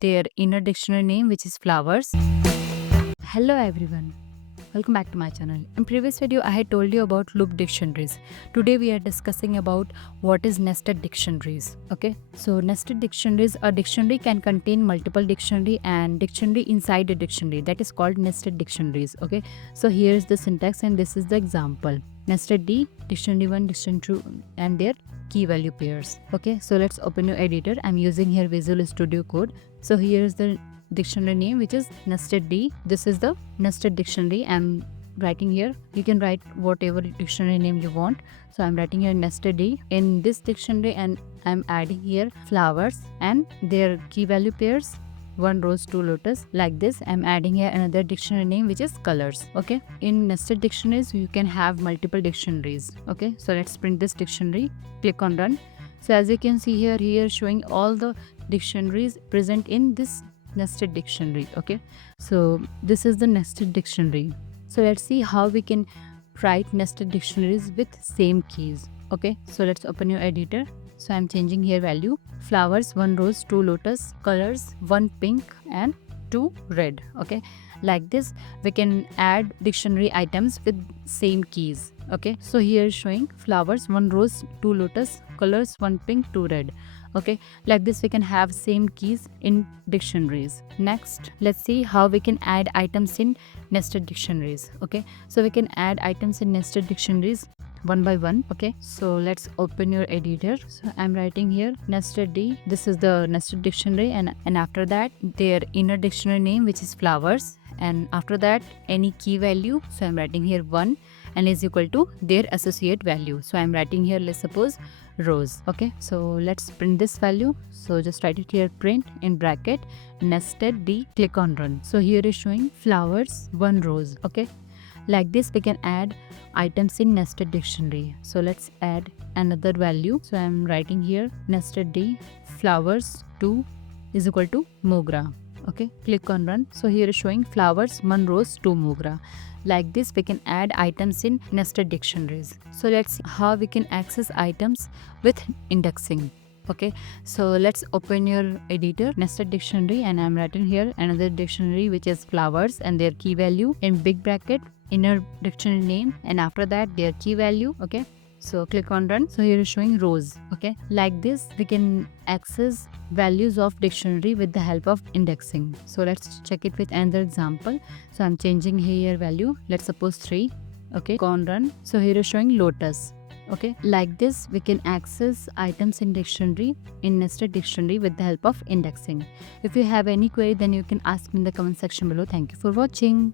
their inner dictionary name, which is flowers. Hello everyone, welcome back to my channel. In previous video I had told you about loop dictionaries. Today we are discussing about what is nested dictionaries. Okay, so nested dictionaries, a dictionary can contain multiple dictionary and dictionary inside a dictionary, that is called nested dictionaries. Okay, so here is the syntax and this is the example. Nested D, dictionary 1, dictionary 2 and their key value pairs. Okay, so let's open your editor. I'm using here Visual Studio Code. So here is the dictionary name, which is nested D. This is the nested dictionary I'm writing here. You can write whatever dictionary name you want. So I'm writing here nested D in this dictionary, and I'm adding here flowers and their key value pairs, 1 rose 2 lotus. Like this, I'm adding here another dictionary name, which is colors. Okay, in nested dictionaries you can have multiple dictionaries. Okay, so let's print this dictionary. Click on run. So as you can see here showing all the dictionaries present in this nested dictionary. Okay, so this is the nested dictionary. So let's see how we can write nested dictionaries with same keys. Okay, so let's open your editor. So I'm changing here value, flowers 1 rose 2 lotus, colors 1 pink and 2 red. Okay, like this we can add dictionary items with same keys. Okay, so here is showing flowers 1 rose 2 lotus, colors 1 pink 2 red. Okay, like this we can have same keys in dictionaries. Next, let's see how we can add items in nested dictionaries. Okay, so we can add items in nested dictionaries one by one. Okay, so let's open your editor. So I'm writing here nested D. This is the nested dictionary, and after that their inner dictionary name, which is flowers, and after that any key value. So I'm writing here 1 and is equal to their associate value. So I'm writing here, let's suppose rose. Okay, so let's print this value. So just write it here, print in bracket nested D, click on run. So here is showing flowers 1 rose. Okay, like this we can add items in nested dictionary. So let's add another value. So I'm writing here nested D, flowers 2 is equal to mogra. Okay, click on run. So here is showing flowers 1 rose 2 mogra. Like this we can add items in nested dictionaries. So let's see how we can access items with indexing. Okay, so let's open your editor, nested dictionary, and I'm writing here another dictionary, which is flowers and their key value in big bracket, inner dictionary name, and after that their key value. Okay, so click on run. So here is showing rose. Okay, like this we can access values of dictionary with the help of indexing. So let's check it with another example. So I'm changing here value, let's suppose 3. Okay, go on run. So here is showing lotus. Okay, like this we can access items in dictionary, in nested dictionary, with the help of indexing. If you have any query, then you can ask me in the comment section below. Thank you for watching.